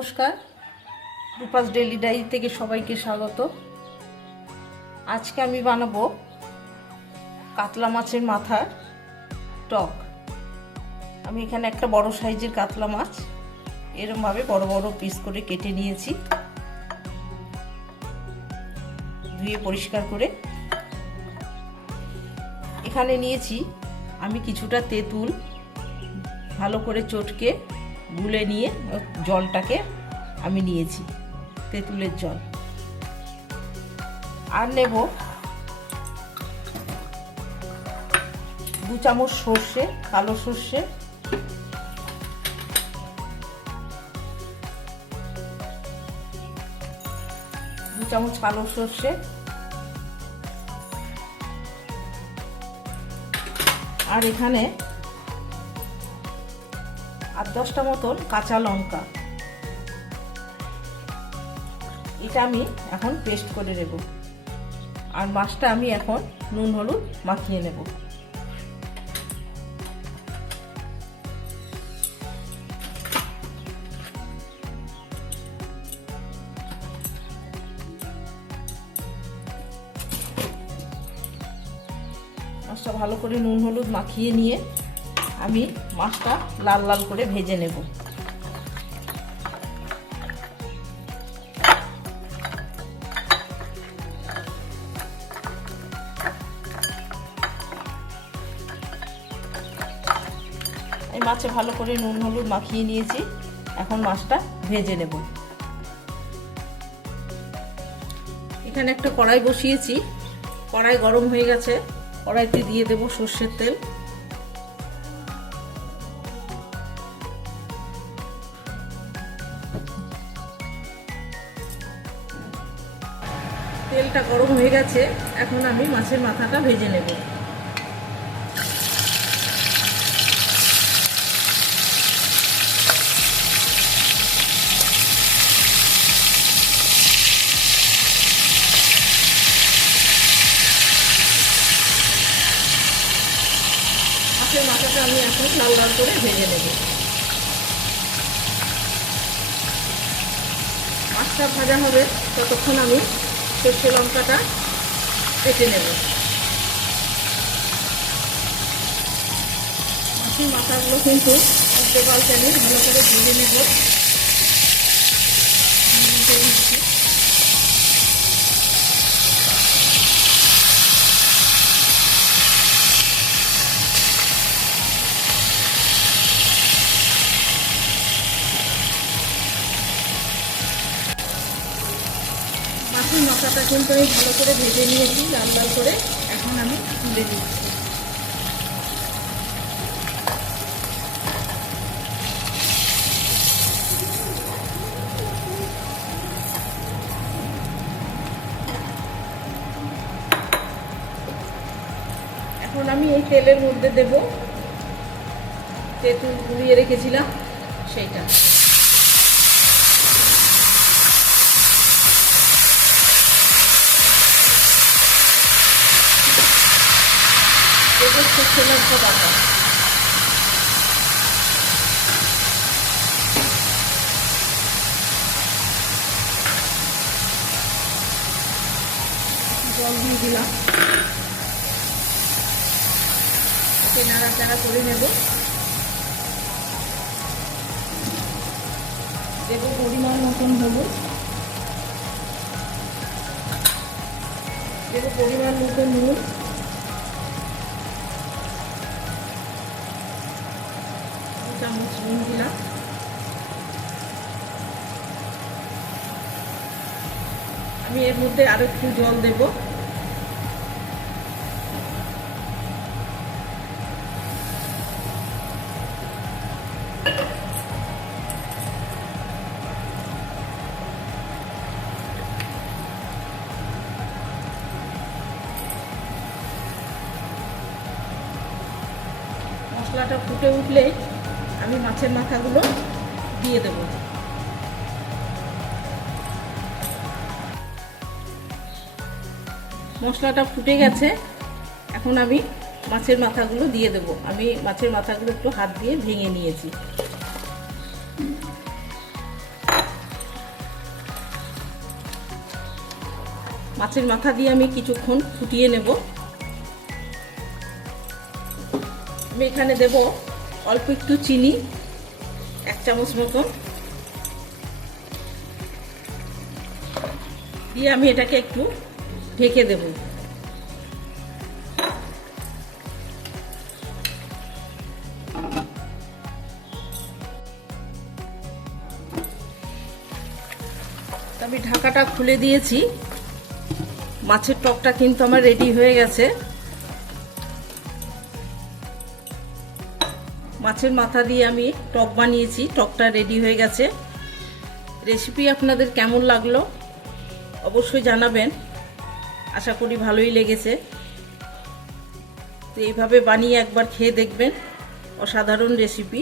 নমস্কার, Rupa's daily diary থেকে সবাইকে স্বাগত। আজকে আমি বানাবো কাতলা মাছের মাথার টক। আমি এখানে একটা বড় সাইজের কাতলা মাছ এরকমভাবে বড় বড় পিস করে কেটে নিয়েছি, ধুয়ে পরিষ্কার করে। এখানে নিয়েছি আমি কিছুটা তেঁতুল, ভালো করে চটকে গুলে নিয়ে জলটাকে আমি নিয়েছি, তেঁতুলের জল। আর নেব 2 চামচ সর্ষে, কালো সর্ষে, 2 চামচ কালো সর্ষে, আর এখানে 8-10টা মতন কাঁচা লঙ্কা। এটা আমি এখন পেস্ট করে নেব। আর মাছটা আমি এখন নুন হলুদ মাখিয়ে নেব। মাছটা ভালো করে নুন হলুদ মাখিয়ে নিয়ে আমি মাছটা লাল লাল করে ভেজে নেব। এই মাছে ভালো করে নুন হলুদ মাখিয়ে নিয়েছি, এখন মাছটা ভেজে নেব। এখানে একটা কড়াই বসিয়েছি, কড়াই গরম হয়ে গেছে। কড়াইতে দিয়ে দেব সর্ষের তেল। তেলটা গরম হয়ে গেছে, এখন আমি মাছের মাথাটা ভেজে নেব। মাছের মাথাটা আমি এখন লাল লাল করে ভেজে নেব। মাছটা ভাজা হবে ততক্ষণ আমি সর্ষে লঙ্কাটা কেটে নেব। মাছের মাথাগুলো কিন্তু উল্টে পাল্টে আমি ভালো করে ভেজে নেব। দিচ্ছি মাছের মাথাটা কিন্তু আমি ভালো করে ভেজে নিয়েছি লাল লাল করে। এখন আমি তুলে দিচ্ছি। এখন আমি এই তেলের মধ্যে দেব তেঁতুল গুলিয়ে রেখেছিলাম সেইটা। সর্ষে লঙ্কা বাটা, জল দিয়ে দিলাম, ওকে নাড়াচাড়া করে নেব। দেব পরিমাণ মতন হলুদ, দেব পরিমাণ মতন নুন, চামচ নুন দিলাম। আমি এর মধ্যে আরো একটু জল দেব। মশলাটা ফুটে উঠলে আমি মাছের মাথাগুলো দিয়ে দেব। মশলাটা ফুটে গেছে, এখন আমি মাছের মাথাগুলো দিয়ে দেব। আমি মাছের মাথাগুলো একটু হাত দিয়ে ভেঙে নিয়েছি। মাছের মাথা দিয়ে আমি কিছুক্ষণ ফুটিয়ে নেব। আমি এখানে দেব অল্প একটু চিনি, 1 চামচ মতন দিয়ে আমি এটাকে একটু ঢেকে দেব। আমি ঢাকাটা খুলে দিয়েছি। মাছের টকটা কিন্তু আমার রেডি হয়ে গেছে। মাছের মাথা দিয়ে আমি টক বানিয়েছি, টকটা রেডি হয়ে গেছে। রেসিপি আপনাদের কেমন লাগলো অবশ্যই জানাবেন, আশা করি ভালোই লেগেছে। তো এইভাবে বানিয়ে একবার খেয়ে দেখবেন, অসাধারণ রেসিপি,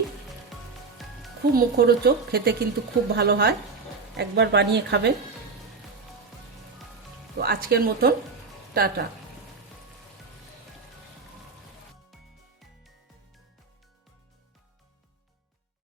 খুব মুখরোচক, খেতে কিন্তু খুব ভালো হয়, একবার বানিয়ে খাবেন। তো আজকের মতন টাটা।